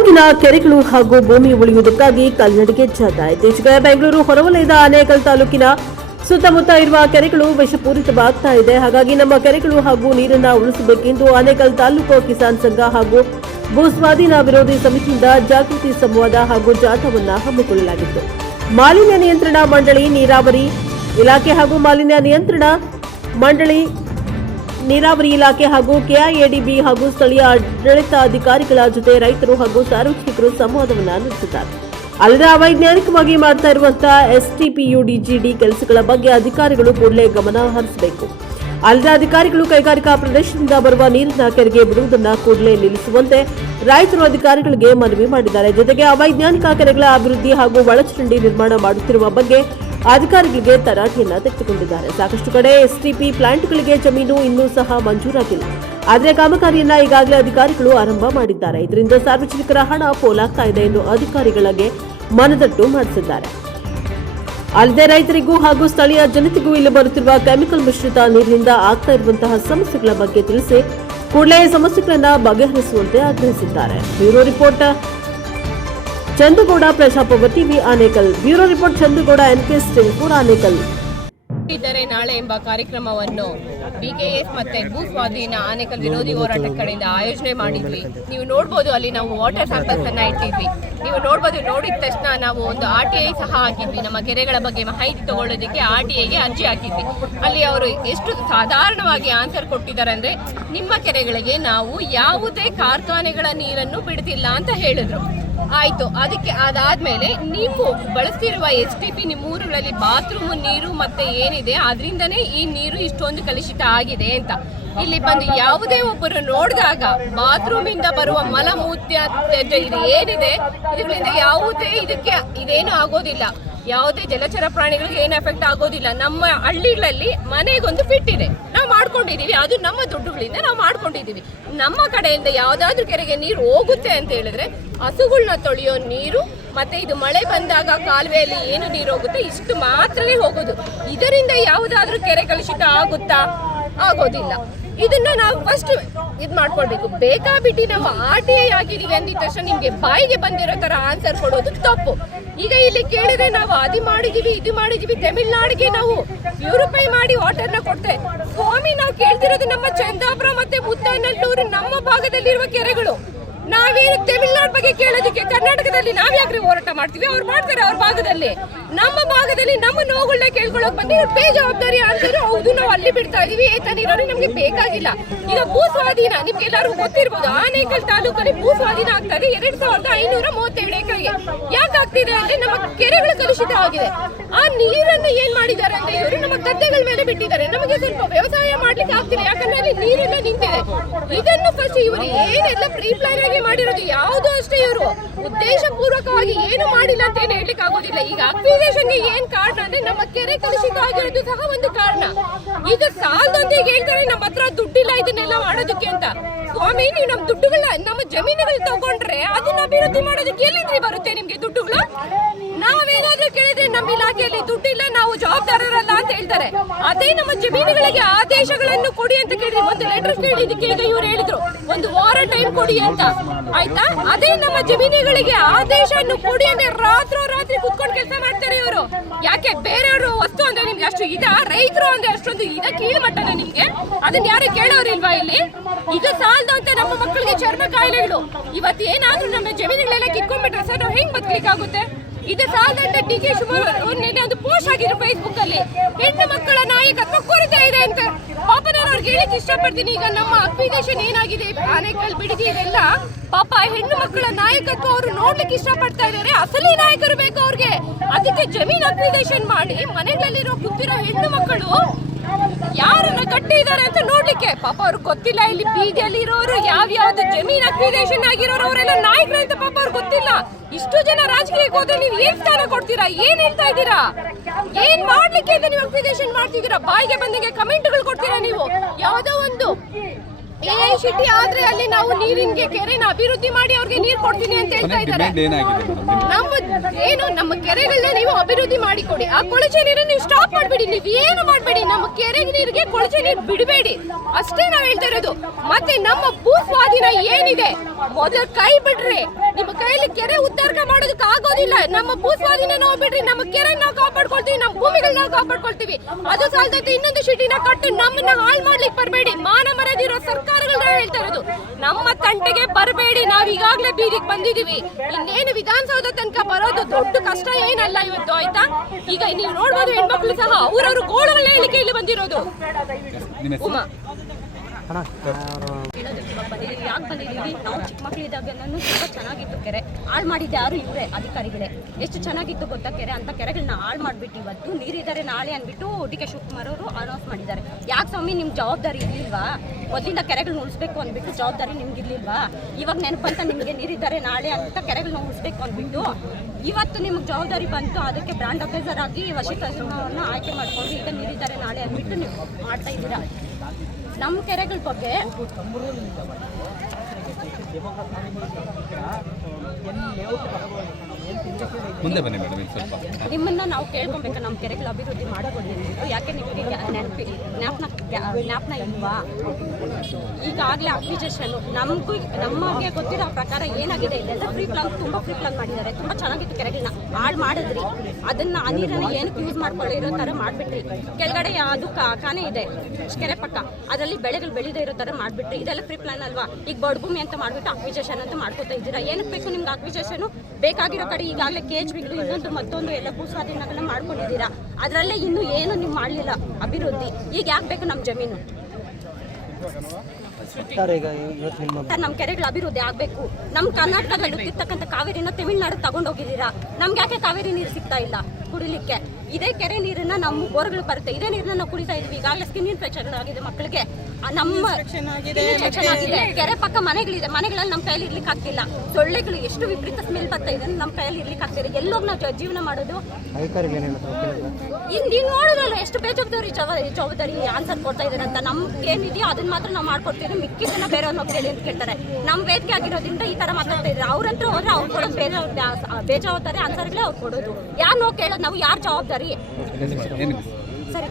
ತಾಲೂಕಿನ ಕೆರೆಗಳು ಹಾಗೂ ಭೂಮಿ ಉಳಿಯುವುದಕ್ಕಾಗಿ ಕಾಲ್ನಡಿಗೆ ಜಾಥಾ. ಇತ್ತೀಚೆಗೆ ಬೆಂಗಳೂರು ಹೊರವಲಯದ ಆನೇಕಲ್ ತಾಲೂಕಿನ ಸುತ್ತಮುತ್ತ ಇರುವ ಕೆರೆಗಳು ವಿಷಪೂರಿತವಾಗ್ತಾ ಇದೆ. ಹಾಗಾಗಿ ನಮ್ಮ ಕೆರೆಗಳು ಹಾಗೂ ನೀರನ್ನ ಉಳಿಸಬೇಕೆಂದು ಆನೇಕಲ್ ತಾಲೂಕು ಕಿಸಾನ್ ಸಂಘ ಹಾಗೂ ಭೂಸ್ವಾಧೀನ ವಿರೋಧಿ ಸಮಿತಿಯಿಂದ ಜಾಗೃತಿ ಸಂವಾದ ಹಾಗೂ ಜಾಥಾವನ್ನ ಹಮ್ಮಿಕೊಳ್ಳಲಾಗಿತ್ತು. ಮಾಲಿನ್ಯ ನಿಯಂತ್ರಣ ಮಂಡಳಿ, ನೀರಾವರಿ ಇಲಾಖೆ ಹಾಗೂ ಮಾಲಿನ್ಯ ನಿಯಂತ್ರಣ ಮಂಡಳಿ, ನೀರಾವರಿ ಇಲಾಖೆ ಹಾಗೂ ಕೆಐಎಡಿಬಿ ಹಾಗೂ ಸ್ಥಳೀಯ ಆಡಳಿತಾಧಿಕಾರಿಗಳ ಜೊತೆ ರೈತರು ಹಾಗೂ ಸಾರ್ವಜನಿಕರು ಸಂವಾದವನ್ನು ನಡೆಸಿದ್ದಾರೆ. ಅಲ್ಲದೆ ಅವೈಜ್ಞಾನಿಕವಾಗಿ ಮಾಡ್ತಾ ಇರುವಂತಹ ಎಸ್ಟಿಪಿಯುಡಿಜಿಡಿ ಕೆಲಸಗಳ ಬಗ್ಗೆ ಅಧಿಕಾರಿಗಳು ಕೂಡಲೇ ಗಮನ ಹರಿಸಬೇಕು. ಅಲ್ಲದೆ ಅಧಿಕಾರಿಗಳು ಕೈಗಾರಿಕಾ ಪ್ರದೇಶದಿಂದ ಬರುವ ನೀರನ್ನ ಕೆರೆಗೆ ಬಿಡುವುದನ್ನು ಕೂಡಲೇ ನಿಲ್ಲಿಸುವಂತೆ ರೈತರು ಅಧಿಕಾರಿಗಳಿಗೆ ಮನವಿ ಮಾಡಿದ್ದಾರೆ. ಜೊತೆಗೆ ಅವೈಜ್ಞಾನಿಕ ಕೆರೆಗಳ ಅಭಿವೃದ್ಧಿ ಹಾಗೂ ಒಳಚರಂಡಿ ನಿರ್ಮಾಣ ಮಾಡುತ್ತಿರುವ ಬಗ್ಗೆ ಅಧಿಕಾರಿಗಳಿಗೆ ತರಾಟೆಯನ್ನ ತೆಗೆದುಕೊಂಡಿದ್ದಾರೆ. ಸಾಕಷ್ಟು ಕಡೆ ಎಸ್ಟಿಪಿ ಪ್ಲಾಂಟ್ಗಳಿಗೆ ಜಮೀನು ಇನ್ನೂ ಸಹ ಮಂಜೂರಾಗಿಲ್ಲ. ಆದರೆ ಕಾಮಗಾರಿಯನ್ನ ಈಗಾಗಲೇ ಅಧಿಕಾರಿಗಳು ಆರಂಭ ಮಾಡಿದ್ದಾರೆ. ಇದರಿಂದ ಸಾರ್ವಜನಿಕರ ಹಣ ಪೋಲಾಗ್ತಾ ಇದೆ ಎಂದು ಅಧಿಕಾರಿಗಳಿಗೆ ಮನದಟ್ಟು ಮಾಡಿಸಿದ್ದಾರೆ. ಅಲ್ಲದೆ ರೈತರಿಗೂ ಹಾಗೂ ಸ್ಥಳೀಯ ಜನತೆಗೂ ಇಲ್ಲಿ ಬರುತ್ತಿರುವ ಕೆಮಿಕಲ್ ಮಿಶ್ರಿತ ನೀರಿನಿಂದ ಆಗ್ತಾ ಇರುವಂತಹ ಸಮಸ್ಯೆಗಳ ಬಗ್ಗೆ ತಿಳಿಸಿ ಕೂಡಲೇ ಸಮಸ್ಯೆಗಳನ್ನು ಬಗೆಹರಿಸುವಂತೆ ಆಗ್ರಹಿಸಿದ್ದಾರೆ. Bureau report Chandugowda, Prajaprabhutva TV, Anekal. Bureau report Chandugowda, NKS TV, Anekal. ಇದ್ದರೆ ನಾಳೆ ಎಂಬ ಕಾರ್ಯಕ್ರಮವನ್ನು ಬಿಕೆಎಸ್ ಮತ್ತೆ ಭೂ ಸ್ವಾಧೀನ ಆನೇಕಲ್ ವಿರೋಧಿ ಹೋರಾಟ ಕಡೆಯಿಂದ ಆಯೋಜನೆ ಮಾಡಿದ್ವಿ. ನೀವು ನೋಡ್ಬೋದು, ಅಲ್ಲಿ ನಾವು ವಾಟರ್ ಸ್ಯಾಂಪಲ್ಸ್ ಅನ್ನ ಇಟ್ಟಿದ್ವಿ. ನೀವು ನೋಡ್ಬೋದು, ನೋಡಿದ ತಕ್ಷಣ ನಾವು ಒಂದು RTI ಸಹ ಹಾಕಿದ್ವಿ. ನಮ್ಮ ಕೆರೆಗಳ ಬಗ್ಗೆ ಮಾಹಿತಿ ತಗೊಳ್ಳೋದಕ್ಕೆ RTIಗೆ ಅರ್ಜಿ ಹಾಕಿದ್ವಿ. ಅಲ್ಲಿ ಅವರು ಎಷ್ಟು ಸಾಧಾರಣವಾಗಿ ಆನ್ಸರ್ ಕೊಟ್ಟಿದ್ದಾರೆ ಅಂದ್ರೆ, ನಿಮ್ಮ ಕೆರೆಗಳಿಗೆ ನಾವು ಯಾವುದೇ ಕಾರ್ಖಾನೆಗಳ ನೀರನ್ನು ಬಿಡ್ತಿಲ್ಲ ಅಂತ ಹೇಳಿದ್ರು. ಆಯ್ತು, ಅದಕ್ಕೆ ಅದಾದ್ಮೇಲೆ ನೀವು ಬಳಸ್ತಿರುವ STP ನಿಮ್ಮ ಊರುಗಳಲ್ಲಿ ಬಾತ್ರೂಮ್ ನೀರು ಮತ್ತೆ ಏನಿದೆ ಅದರಿಂದನೇ ಈ ನೀರು ಇಷ್ಟೊಂದು ಕಲುಷಿತ ಆಗಿದೆ ಅಂತ ಇಲ್ಲಿ ಬಂದು ಯಾವುದೇ ಒಬ್ಬರು ನೋಡಿದಾಗ ಬಾತ್ರೂಮ್ ಇಂದ ಬರುವ ಮಲಮೂತ್ರ ಇದು ಏನಿದೆ ಇದರಿಂದ ಯಾವುದೇ ಇದಕ್ಕೆ ಇದೇನು ಆಗೋದಿಲ್ಲ. ಯಾವುದೇ ಜಲಚರ ಪ್ರಾಣಿಗಳಿಗೆ ಏನು ಎಫೆಕ್ಟ್ ಆಗೋದಿಲ್ಲ. ನಮ್ಮ ಹಳ್ಳಿಗಳಲ್ಲಿ ಮನೆಗೊಂದು ಫಿಟ್ ಇದೆ, ನಾವು ಮಾಡ್ಕೊಂಡಿದೀವಿ. ಅದು ನಮ್ಮ ದುಡ್ಡುಗಳಿಂದ ನಾವು ಮಾಡ್ಕೊಂಡಿದೀವಿ. ನಮ್ಮ ಕಡೆಯಿಂದ ಯಾವ್ದಾದ್ರು ಕೆರೆಗೆ ನೀರು ಹೋಗುತ್ತೆ ಅಂತ ಹೇಳಿದ್ರೆ ಹಸುಗಳನ್ನ ತೊಳೆಯೋ ನೀರು ಮತ್ತೆ ಇದು ಮಳೆ ಬಂದಾಗ ಕಾಲುವೆಯಲ್ಲಿ ಏನು ನೀರು ಹೋಗುತ್ತೆ ಇಷ್ಟು ಮಾತ್ರನೇ ಹೋಗೋದು. ಇದರಿಂದ ಯಾವುದಾದ್ರೂ ಕೆರೆ ಕಲುಷಿತ ಆಗುತ್ತಾ? ಆಗೋದಿಲ್ಲ. ಇದನ್ನ ನಾವು ಫಸ್ಟ್ ಇದು ಮಾಡ್ಕೊಳ್ಬೇಕು. ಬೇಕಾಬಿಟ್ಟು ನಾವು RTI ಆಗಿದೀವಿ ಅಂದಿದ ತಕ್ಷಣ ನಿಮ್ಗೆ ಬಾಯಿಗೆ ಬಂದಿರೋ ತರ ಆನ್ಸರ್ ಕೊಡೋದು ತಪ್ಪು. ಈಗ ಇಲ್ಲಿ ಕೇಳಿದ್ರೆ ನಾವು ಅದು ಮಾಡಿದೀವಿ ಇದು ಮಾಡಿದೀವಿ, ತಮಿಳ್ನಾಡಿಗೆ ನಾವು ಪ್ಯೂರಿಫೈ ಮಾಡಿ ವಾಟರ್ನ ಕೊಡ್ತೇವೆ. ಸ್ವಾಮಿ, ನಾವು ಕೇಳ್ತಿರೋದು ನಮ್ಮ ಚಂದಾಪುರ ಮತ್ತೆ ಮುತ್ತನಲ್ಲೂರು ನಮ್ಮ ಭಾಗದಲ್ಲಿರುವ ಕೆರೆಗಳು. ನಾವೇನು ತಮಿಳ್ನಾಡು ಬಗ್ಗೆ ಕೇಳೋದಕ್ಕೆ ಕರ್ನಾಟಕದಲ್ಲಿ ನಾವ್ ಯಾಕ್ರಿ ಹೋರಾಟ ಮಾಡ್ತೀವಿ? ಅವ್ರು ಮಾಡ್ತಾರೆ ಅವ್ರ ಭಾಗದಲ್ಲಿ. ನಮ್ಮ ಭಾಗದಲ್ಲಿ ನಮ್ಮ ನೋವುಗಳನ್ನ ಕೇಳ್ಕೊಳ್ಳೋಕೆ ಬಂದು ಇವ್ರು ಬೇಜವಾಬ್ದಾರಿ ಅಂತಾರೆ. ಹೌದು, ನಾವು ಅಲ್ಲಿ ಬಿಡ್ತಾ ಇದೀವಿ, ಏತ ನೀರನ್ನು ನಮ್ಗೆ ಬೇಕಾಗಿಲ್ಲ. ಈಗ ಭೂ ಸ್ವಾಧೀನ ನಿಮ್ಗೆ ಎಲ್ಲರಿಗೂ ಗೊತ್ತಿರ್ಬೋದು, ಆನೇಕಲ್ ತಾಲೂಕಲ್ಲಿ ಭೂ ಸ್ವಾಧೀನ ಆಗ್ತಾ ಇದೆ 2532 ಎಕರೆಗೆ. ಯಾಕೆ ಆಗ್ತಿದೆ ಅಂದ್ರೆ ನಮ್ಮ ಕೆರೆಗಳು ಕಲುಷಿತ ಆಗಿದೆ. ಆ ನೀರನ್ನು ಏನ್ ಮಾಡಿದ್ದಾರೆ ಅಂದ್ರೆ ಇವರು ನಮ್ಮ ಗದ್ದೆಗಳ ಮೇಲೆ ಬಿಟ್ಟಿದ್ದಾರೆ. ನಮಗೆ ಸ್ವಲ್ಪ ವ್ಯವಸಾಯ ಮಾಡ್ಲಿಕ್ಕೆ ಆಗ್ತಿಲ್ಲ, ಯಾಕಂದ್ರೆ ಅಲ್ಲಿ ನೀರೆಲ್ಲ ನಿಂತಿದೆ. ಇದನ್ನು ಫಸ್ಟ್ ಇವರು ಏನೆಲ್ಲ ಪ್ರೀ ಪ್ಲಾನ್ ಆಗಿ ಮಾಡಿರೋದು ಯಾವುದು ಅಷ್ಟೇ. ಇವರು ಉದ್ದೇಶ ಪೂರ್ವಕವಾಗಿ ಏನು ಮಾಡಿಲ್ಲ ಅಂತ ಏನು ಹೇಳಲಿಕ್ಕೆ ಆಗೋದಿಲ್ಲ. ಈಗ ಅಕ್ವಿಜೇಷನ್ಗೆ ಏನ್ ಕಾರಣ ಅಂದ್ರೆ ನಮ್ಮ ಕೆರೆ ಕಲುಷಿತ ಆಗಿರೋದು ಸಹ ಒಂದು ಕಾರಣ. ಈಗ ಸಾಲದೊಂದಿಗೆ ಹೇಳ್ತಾರೆ ನಮ್ಮ ಹತ್ರ ದುಡ್ಡಿಲ್ಲ ಇದನ್ನೆಲ್ಲ ಮಾಡೋದಕ್ಕೆ ಅಂತ. ಸ್ವಾಮಿ, ನೀವು ನಮ್ಮ ದುಡ್ಡುಗಳನ್ನ ನಮ್ಮ ಜಮೀನುಗಳು ತಗೊಂಡ್ರೆ ಅದನ್ನ ಅಭಿವೃದ್ಧಿ ಮಾಡೋದಕ್ಕೆ ಎಲ್ಲಿಂದ ಬರುತ್ತೆ ನಿಮ್ಗೆ ದುಡ್ಡುಗಳು? ನಾವೇನಾದ್ರೂ ಕೇಳಿದ್ರೆ ನಮ್ಮ ಇಲಾಖೆಯಲ್ಲಿ ದುಡ್ಡಿಲ್ಲ, ನಾವು ಜವಾಬ್ದಾರರಲ್ಲ ಅಂತ ಹೇಳ್ತಾರೆ. ಅದೇ ನಮ್ಮ ಜಮೀನುಗಳಿಗೆ ಆದೇಶಗಳನ್ನು ಕೊಡಿ ಅಂತ ಕೇಳಿದ್ರೆ ಒಂದು ಲೆಟರ್ ಕೇಳಿದಕ್ಕೆ ಈಗ ಇವ್ರು ಹೇಳಿದ್ರು ಒಂದು ವಾರ ಟೈಮ್ ಕೊಡಿ ಅಂತ. ಆಯ್ತಾ? ಅದೇ ನಮ್ಮ ಜಮೀನುಗಳಿಗೆ ಆದೇಶವನ್ನು ಕೊಡಿ ಅಂದ್ರೆ ರಾತ್ರಿ ಕುತ್ಕೊಂಡು ಕೆಲಸ ಮಾಡ್ತಾರೆ ಇವರು. ಯಾಕೆ? ಬೇರೆಯವರು ವಸ್ತು ಅಂದ್ರೆ ನಿಮ್ಗೆ ಅಷ್ಟು ಇದ, ರೈತರು ಅಂದ್ರೆ ಅಷ್ಟೊಂದು ಇದ ಕೀಳ್ಮಟ್ಟನ ನಿಮ್ಗೆ? ಅದನ್ನ ಯಾರು ಕೇಳೋರಿಲ್ವಾ ಇಲ್ಲಿ? ಈಗ ಸಾಲದಂತ ನಮ್ಮ ಮಕ್ಕಳಿಗೆ ಚರ್ಮ ಕಾಯಿಲೆಗಳು. ಇವತ್ತು ಏನಾದ್ರೂ ನಮ್ಮ ಜಮೀನುಗಳೆಲ್ಲ ಕಿತ್ಕೊಂಡ್ಬಿಟ್ರೆ ಸರ್ ನಾವು ಹೆಂಗ್ ಬದುಕಲಿಕ್ಕಾಗುತ್ತೆ? ಇದು ಸಾಲದಂತ DK ಶಿವಕುಮಾರ್ ನಿನ್ನೆ ಒಂದು ಪೋಸ್ಟ್ ಆಗಿರೋ ಫೇಸ್ಬುಕ್ ಅಲ್ಲಿ ಹೆಣ್ಣು ಮಕ್ಕಳ ನಾಯಕತ್ವ ಕೊರತೆ ಇದೆ ಅಂತ. ಪಾಪ ನಾನು ಅವ್ರಿಗೆ ಹೇಳಿಕ್ಕೆ ಇಷ್ಟಪಡ್ತೀನಿ. ಈಗ ನಮ್ಮ ಅಕ್ವಿಜೇಷನ್ ಏನಾಗಿದೆ ಆನೇಕಲ್ ಬಿಡದಿ ಇದೆಲ್ಲ ಪಾಪ ಹೆಣ್ಣು ಮಕ್ಕಳ ನಾಯಕತ್ವ ಅವರು ನೋಡ್ಲಿಕ್ಕೆ ಇಷ್ಟಪಡ್ತಾ ಇದ್ದಾರೆ. ಅಸಲಿ ನಾಯಕರು ಬೇಕು ಅವ್ರಿಗೆ. ಅದಕ್ಕೆ ಜಮೀನ್ ಅಕ್ವಿಜೇಷನ್ ಮಾಡಿ ಮನೆಗಳಲ್ಲಿರೋ ಕೂತಿರೋ ಹೆಣ್ಣು ಮಕ್ಕಳು ಯಾರನ್ನ ಕಟ್ಟಿದ್ದಾರೆ ಅಂತ ನೋಡ್ಲಿಕ್ಕೆ ಪಾಪ ಅವ್ರಿಗೆ ಗೊತ್ತಿಲ್ಲ. ಇಲ್ಲಿ ಬೀದಿಯಲ್ಲಿ ಇರೋರು ಯಾವ್ಯಾವ್ದು ಜಮೀನ್ ಅಕ್ವಿಜೇಷನ್ ಆಗಿರೋರು ಅವರೆಲ್ಲ ನಾಯಕರು ಅಂತ ಪಾಪ ಅವ್ರಿಗೆ ಗೊತ್ತಿಲ್ಲ. ಇಷ್ಟು ಜನ ರಾಜಕೀಯಕ್ಕೆ ಹೋದ್ರೆ ನೀವು ಏನ್ ಸ್ಥಾನ ಕೊಡ್ತೀರಾ? ಏನ್ ಹೇಳ್ತಾ ಇದ್ದೀರಾ? ಏನ್ ಮಾಡ್ಲಿಕ್ಕೆ ಅಂತ ನೀವು ಅಕ್ವಿಜೇಷನ್ ಮಾಡ್ತಿದ್ದೀರಾ? ಬಾಯಿಗೆ ಬಂದಂಗೆ ಕಮೆಂಟ್ಗಳು ಕೊಡ್ತೀರಾ ನೀವು. ಯಾವುದೋ ಒಂದು AI ಶಿಟಿ ಆದ್ರೆ ಅಲ್ಲಿ ನಾವು ನೀರಿನ ಕೆರೆನ ಅಭಿವೃದ್ಧಿ ಮಾಡಿ ಅವ್ರಿಗೆ ನೀರು ಕೊಡ್ತೀನಿ ಅಂತ ಹೇಳ್ತಾ ಇದ್ದಾರೆ. ನಮ್ಮ ಕೆರೆಗಳನ್ನ ನೀವು ಅಭಿವೃದ್ಧಿ ಮಾಡಿ ಕೊಡಿ. ಆ ಕೊಳಚೆ ನೀರನ್ನು ನೀವು ಸ್ಟಾಪ್ ಮಾಡಬೇಡಿ, ನೀವು ಏನು ಮಾಡಬೇಡಿ, ನಮ್ಮ ಕೆರೆ ನೀರಿಗೆ ಕೊಳಚೆ ನೀರು ಬಿಡಬೇಡಿ, ಅಷ್ಟೇ ನಾವು ಹೇಳ್ತಾ ಇರೋದು. ಮತ್ತೆ ನಮ್ಮ ಭೂ ಸ್ವಾಧೀನ ಏನಿದೆ ಮೊದಲು ಕೈ ಬಿಡ್ರಿ. ನಿಮ್ಮ ಕೈಲಿ ಕೆರೆ ಉದ್ದಾರ ಮಾಡೋದಕ್ಕೆ ಆಗೋದಿಲ್ಲ. ನಮ್ಮ ಭೂ ಸ್ವಾಧೀನ ನಾವು ಬಿಡ್ರಿ, ನಮ್ಮ ಕೆರೆ ನಾವು ಕಾಪಾಡ್ಕೊಳ್ತೀವಿ, ನಮ್ಮ ಭೂಮಿಗಳನ್ನ ನಾವು ಕಾಪಾಡ್ಕೊಳ್ತೀವಿ. ಅದು ಸಾಲದೈತೆ ಇನ್ನೊಂದು ಶಿಟಿನ ಕಟ್ಟು ನಮ್ಮನ್ನ ಹಾಳು ಮಾಡ್ಲಿಕ್ಕೆ ಬರಬೇಡಿ. ಮಾನ ಮರ್ಯಾದೆ ಇರೋ ಸರ್ಕಾರಗಳನ್ನ ಹೇಳ್ತಾ ಇರೋದು, ನಮ್ಮ ತಂಟೆಗೆ ಬರಬೇಡಿ. ನಾವು ಈಗಾಗಲೇ ಬೀದಿಗೆ ಬಂದಿದೀವಿ. ಇನ್ನೇನು ವಿಧಾನಸೌಧ ತನಕ ಬರೋದು ದೊಡ್ಡ ಕಷ್ಟ ಏನಲ್ಲ ಇವತ್ತು, ಆಯ್ತಾ? ಈಗ ನೀವು ನೋಡ್ಬೋದು ಹೆಣ್ಮಕ್ಳು ಸಹ ಅವ್ರವ್ರ ಗೋಳುಗಳನ್ನ ಹೇಳಿಕೆ ಇಲ್ಲಿ ಬಂದಿರೋದು. ಉಮಾ ಯಾಕೆ ಬಂದಿದ್ದೀವಿ ನಾವು ಚಿಕ್ಕ ಮಕ್ಕಳಿದ್ದಾಗ ತುಂಬ ಚೆನ್ನಾಗಿತ್ತು ಕೆರೆ. ಹಾಳು ಮಾಡಿದ್ದು ಯಾರು ಇವರೇ ಅಧಿಕಾರಿಗಳೇ. ಎಷ್ಟು ಚೆನ್ನಾಗಿತ್ತು ಗೊತ್ತಾ ಕೆರೆ ಅಂತ. ಕೆರೆಗಳನ್ನ ಹಾಳು ಮಾಡಿಬಿಟ್ಟು ಇವತ್ತು ನೀರಿದ್ದಾರೆ ನಾಳೆ ಅಂದ್ಬಿಟ್ಟು ಡಿ.ಕೆ. ಶಿವಕುಮಾರ್ ಅವರು ಅನೌನ್ಸ್ ಮಾಡಿದ್ದಾರೆ. ಯಾಕೆ ಸ್ವಾಮಿ ನಿಮ್ಮ ಜವಾಬ್ದಾರಿ ಇರಲಿಲ್ವಾ? ಮೊದಲಿಂದ ಕೆರೆಗಳನ್ನ ಉಳಿಸ್ಬೇಕು ಅಂದ್ಬಿಟ್ಟು ಜವಾಬ್ದಾರಿ ನಿಮ್ಗೆ ಇರಲಿಲ್ವಾ? ಇವಾಗ ನೆನಪಂತ ನಿಮಗೆ ನೀರಿದ್ದಾರೆ ನಾಳೆ ಅಂತ ಕೆರೆಗಳನ್ನ ಉಳಿಸ್ಬೇಕು ಅಂದ್ಬಿಟ್ಟು ಇವತ್ತು ನಿಮ್ಗೆ ಜವಾಬ್ದಾರಿ ಬಂತು. ಅದಕ್ಕೆ ಬ್ರ್ಯಾಂಡ್ ಅಂಬಾಸಿಡರ್ ಆಗಿ ವಶೀಕರಣವನ್ನು ಆಯ್ಕೆ ಮಾಡಿಕೊಂಡು ಈಗ ನೀರಿದ್ದಾರೆ ನಾಳೆ ಅಂದ್ಬಿಟ್ಟು ನೀವು ಮಾಡ್ತಾ ಇದ್ದೀರಾ. ನಮ್ಮ ಕೆರೆಗಳ ಬಗ್ಗೆ ಮುಂದೆ ಬನ್ನಿ ಮೇಡಮ್ ಸ್ವಲ್ಪ. ನಿಮ್ಮನ್ನ ನಾವು ಕೇಳ್ಕೊಬೇಕು, ನಮ್ಮ ಕೆರೆಗಳ ಅಭಿವೃದ್ಧಿ ಮಾಡೋದು. ಯಾಕೆ ನಿಮಗೆ ಜ್ಞಾಪನ ಇಲ್ವಾ? ಈಗಾಗಲೇ ಅಕ್ವಿಜೇಷನ್ ನಮಗೆ ಗೊತ್ತಿರೋ ಪ್ರಕಾರ ಏನಾಗಿದೆ ಇದೆಲ್ಲ ಫ್ರೀ ಪ್ಲಾನ್, ತುಂಬ ಫ್ರೀ ಪ್ಲಾನ್ ಮಾಡಿದ್ದಾರೆ. ತುಂಬ ಚೆನ್ನಾಗಿತ್ತು. ಕೆರೆಗಳನ್ನ ಹಾಳು ಮಾಡಿದ್ರಿ, ಅದನ್ನ ಆ ನೀರನ್ನು ಏನಕ್ಕೆ ಯೂಸ್ ಮಾಡ್ಕೊಳ್ಳಿರೋ ಥರ ಮಾಡಿಬಿಟ್ರಿ. ಕೆಳಗಡೆ ಅದು ಕಾನೆ ಇದೆ ಕೆರೆ ಪಕ್ಕ, ಅದರಲ್ಲಿ ಬೆಳೆಗಳು ಬೆಳೆದೇ ಇರೋ ಥರ ಮಾಡಿಬಿಟ್ರಿ. ಇದೆಲ್ಲ ಫ್ರೀ ಪ್ಲಾನ್ ಅಲ್ವಾ? ಈಗ ಬಡಭೂಮಿ ಅಂತ ಮಾಡಿಬಿಟ್ಟು ಅಕ್ವಿಜೇಷನ್ ಅಂತ ಮಾಡ್ಕೋತಾ ಇದ್ದೀರಾ. ಏನಕ್ಕೆ ಬೇಕು ನಿಮ್ಗೆ ಅಕ್ವಿಜೇಷನ್? ಬೇಕಾಗಿರೋ ಕಡೆ ಈಗಾಗಲೇ KHBಗಳು ಇನ್ನೊಂದು ಮತ್ತೊಂದು ಎಲ್ಲ ಭೂ ಸ್ವಾಧೀನಗಳನ್ನ ಮಾಡ್ಕೊಂಡಿದ್ದೀರಾ. ಅದರಲ್ಲೇ ಇನ್ನೂ ಏನು ನೀವು ಮಾಡಲಿಲ್ಲ ಅಭಿವೃದ್ಧಿ. ಈಗ ಯಾಕೆ ಬೇಕು ನಮ್ಮ ಜಮೀನು? ನಮ್ಮ ಕೆರೆಗಳ ಅಭಿವೃದ್ಧಿ ಆಗಬೇಕು. ನಮ್ಮ ಕರ್ನಾಟಕದಲ್ಲಿ ಹುಟ್ಟಿರ್ತಕ್ಕಂಥ ಕಾವೇರಿನ ತಮಿಳುನಾಡು ತಗೊಂಡೋಗಿದ್ದೀರಾ. ನಮ್ಗೆ ಯಾಕೆ ಕಾವೇರಿ ನೀರು ಸಿಗ್ತಾ ಇಲ್ಲ ಕುಡಿಲಿಕ್ಕೆ? ಇದೇ ಕೆರೆ ನೀರನ್ನ ನಮ್ಮ ಬೋರ್ಗಳು ಬರುತ್ತೆ, ಇದೇ ನೀರನ್ನ ನಾವು ಕುಡಿತಾ ಇದೀವಿ. ಈಗಾಗಲೇ ಸ್ಕಿನ್ ಇನ್ಫೆಕ್ಷನ್ ಆಗಿದೆ ಮಕ್ಕಳಿಗೆ. ನಮ್ಮ ಇನ್ಫೆಕ್ಷನ್ ಆಗಿದೆ. ಕೆರೆ ಪಕ್ಕ ಮನೆಗಳಿದೆ, ಮನೆಗಳಲ್ಲಿ ನಮ್ಮ ಕೈಯಲ್ಲಿ ಇರ್ಲಿಕ್ಕೆ ಆಗ್ತಿಲ್ಲ. ಸೊಳ್ಳೆಗಳು ಎಷ್ಟು ವಿಪರೀತ ಸ್ಮೆಲ್ ಬರ್ತಾ ಇದೆ, ನಮ್ಮ ಕೈಯಲ್ಲಿ ಇರ್ಲಿಕ್ಕೆ ಆಗ್ತಿದೆ. ಎಲ್ಲೋಗಿ ನಾವು ಜೀವನ ಮಾಡೋದು? ನೀವು ನೋಡಿದ್ರಲ್ಲ ಎಷ್ಟು ಜವಾಬ್ದಾರಿ ಆನ್ಸರ್ ಕೊಡ್ತಾ ಇದ್ದಾರೆ ಅಂತ. ನಮ್ಗೆ ಏನಿದೆಯೋ ಅದನ್ನ ಮಾತ್ರ ನಾವು ಮಾಡ್ಕೊಡ್ತೀವಿ, ಮಿಕ್ಕಿದ್ದನ್ನ ಬೇರೆಯವ್ರನ್ನ ಕೇಳಿ ಅಂತ ಕೇಳ್ತಾರೆ. ನಮ್ಮ ವೇದಿಕೆ ಆಗಿರೋದ್ರಿಂದ ಈ ತರ ಮಾತಾಡ್ತಾ ಇದ್ದಾರೆ. ಅವ್ರಂತೂ ಹೋದ್ರೆ ಅವ್ರು ಕೊಡೋದು ಬೇಜವಾಬ್ದಾರಿ ಆನ್ಸರ್ಗಳೇ ಅವ್ರು ಕೊಡೋದು. ಯಾರು ನಾವು ಕೇಳೋದು? ನಾವು ಯಾರು ಜವಾಬ್ದಾರಿ? ಸರಿ.